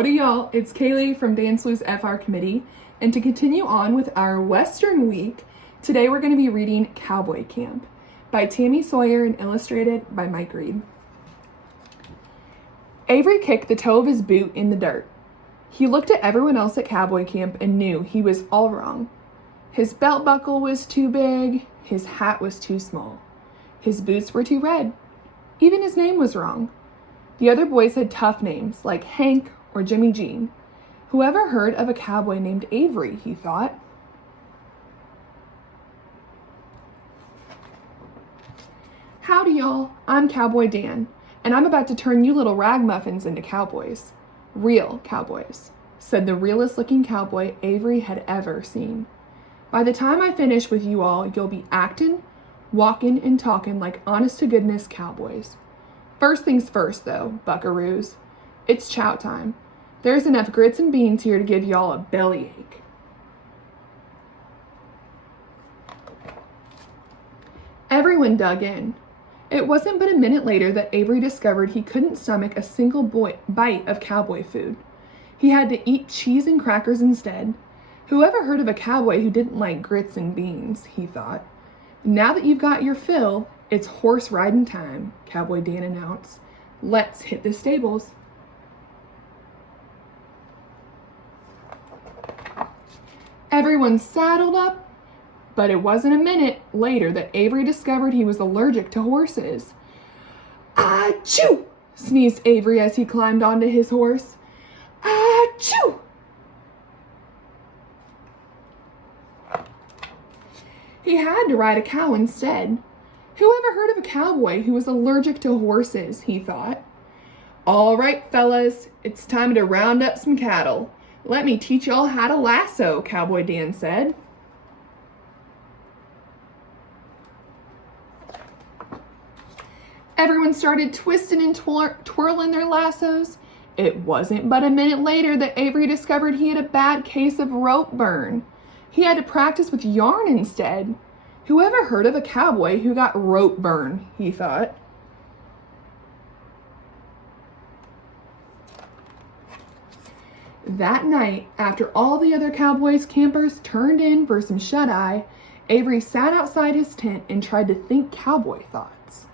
Howdy y'all, it's Kaylee from DanceBlue's FR Committee, and to continue on with our Western week, today we're going to be reading Cowboy Camp by Tammi Sawer and illustrated by Mike Reed. Avery kicked the toe of his boot in the dirt. He looked at everyone else at Cowboy Camp and knew he was all wrong. His belt buckle was too big, his hat was too small, his boots were too red, even his name was wrong. The other boys had tough names like Hank or Jimmy Jean. Whoever heard of a cowboy named Avery, he thought. Howdy y'all, I'm Cowboy Dan, and I'm about to turn you little ragamuffins into cowboys. Real cowboys, said the realest looking cowboy Avery had ever seen. By the time I finish with you all, you'll be acting, walking, and talking like honest to goodness cowboys. First things first though, buckaroos. It's chow time. There's enough grits and beans here to give y'all a bellyache. Everyone dug in. It wasn't but a minute later that Avery discovered he couldn't stomach a single bite of cowboy food. He had to eat cheese and crackers instead. Whoever heard of a cowboy who didn't like grits and beans, he thought. Now that you've got your fill, it's horse riding time, Cowboy Dan announced. Let's hit the stables. Everyone saddled up, but it wasn't a minute later that Avery discovered he was allergic to horses. Achoo! Sneezed Avery as he climbed onto his horse. Achoo! He had to ride a cow instead. Whoever heard of a cowboy who was allergic to horses, he thought. All right, fellas, it's time to round up some cattle. Let me teach y'all how to lasso, Cowboy Dan said. Everyone started twisting and twirling their lassos. It wasn't but a minute later that Avery discovered he had a bad case of rope burn. He had to practice with yarn instead. Whoever heard of a cowboy who got rope burn, he thought. That night, after all the other cowboys campers turned in for some shut-eye, Avery sat outside his tent and tried to think cowboy thoughts.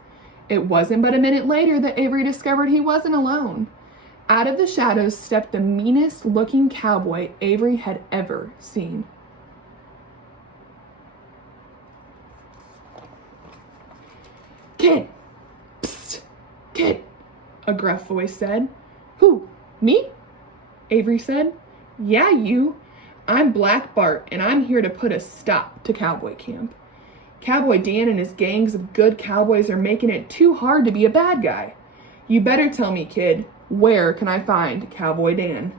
It wasn't but a minute later that Avery discovered he wasn't alone. Out of the shadows stepped the meanest looking cowboy Avery had ever seen. Kid! Psst! Kid! A gruff voice said. Who? Me? Avery said. Yeah, you. I'm Black Bart, and I'm here to put a stop to Cowboy Camp. Cowboy Dan and his gangs of good cowboys are making it too hard to be a bad guy. You better tell me, kid, where can I find Cowboy Dan?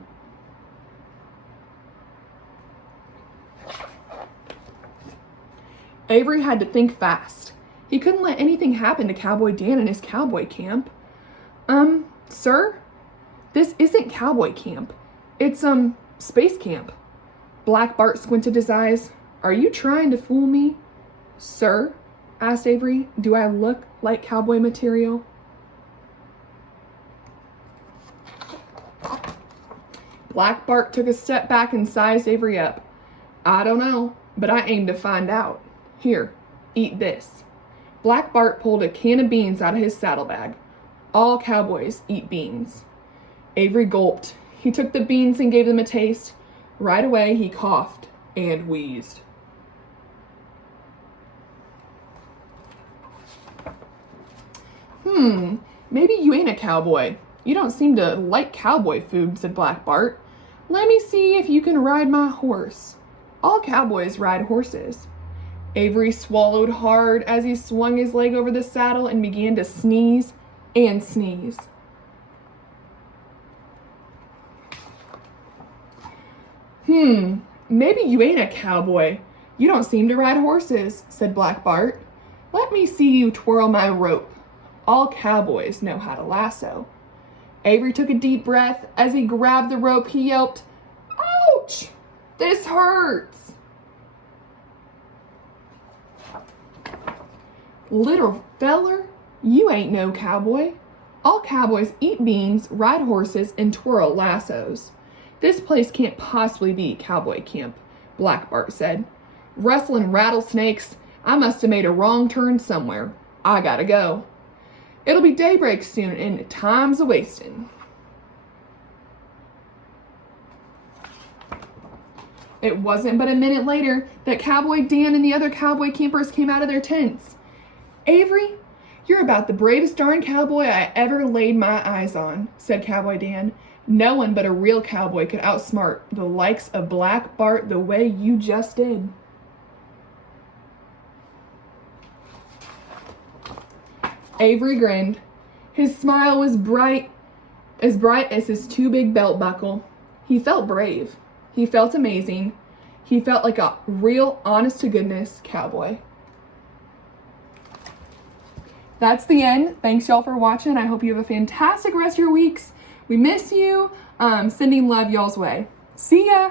Avery had to think fast. He couldn't let anything happen to Cowboy Dan and his cowboy camp. Sir? This isn't Cowboy Camp. It's, Space Camp. Black Bart squinted his eyes. Are you trying to fool me? Sir? Asked Avery. Do I look like cowboy material? Black Bart took a step back and sized Avery up. I don't know, but I aim to find out. Here, eat this. Black Bart pulled a can of beans out of his saddlebag. All cowboys eat beans. Avery gulped. He took the beans and gave them a taste. Right away, he coughed and wheezed. Maybe you ain't a cowboy. You don't seem to like cowboy food, said Black Bart. Let me see if you can ride my horse. All cowboys ride horses. Avery swallowed hard as he swung his leg over the saddle and began to sneeze and sneeze. Maybe you ain't a cowboy. You don't seem to ride horses, said Black Bart. Let me see you twirl my rope. All cowboys know how to lasso. Avery took a deep breath. As he grabbed the rope, he yelped, Ouch! This hurts! Little feller, you ain't no cowboy. All cowboys eat beans, ride horses, and twirl lassos. This place can't possibly be Cowboy Camp, Black Bart said. Rustling rattlesnakes, I must have made a wrong turn somewhere. I gotta go. It'll be daybreak soon, and time's a-wastin'. It wasn't but a minute later that Cowboy Dan and the other cowboy campers came out of their tents. Avery, you're about the bravest darn cowboy I ever laid my eyes on, said Cowboy Dan. No one but a real cowboy could outsmart the likes of Black Bart the way you just did. Avery grinned. His smile was bright as his too big belt buckle. He felt brave. He felt amazing. He felt like a real, honest-to-goodness cowboy. That's the end. Thanks, y'all, for watching. I hope you have a fantastic rest of your weeks. We miss you. Sending love y'all's way. See ya!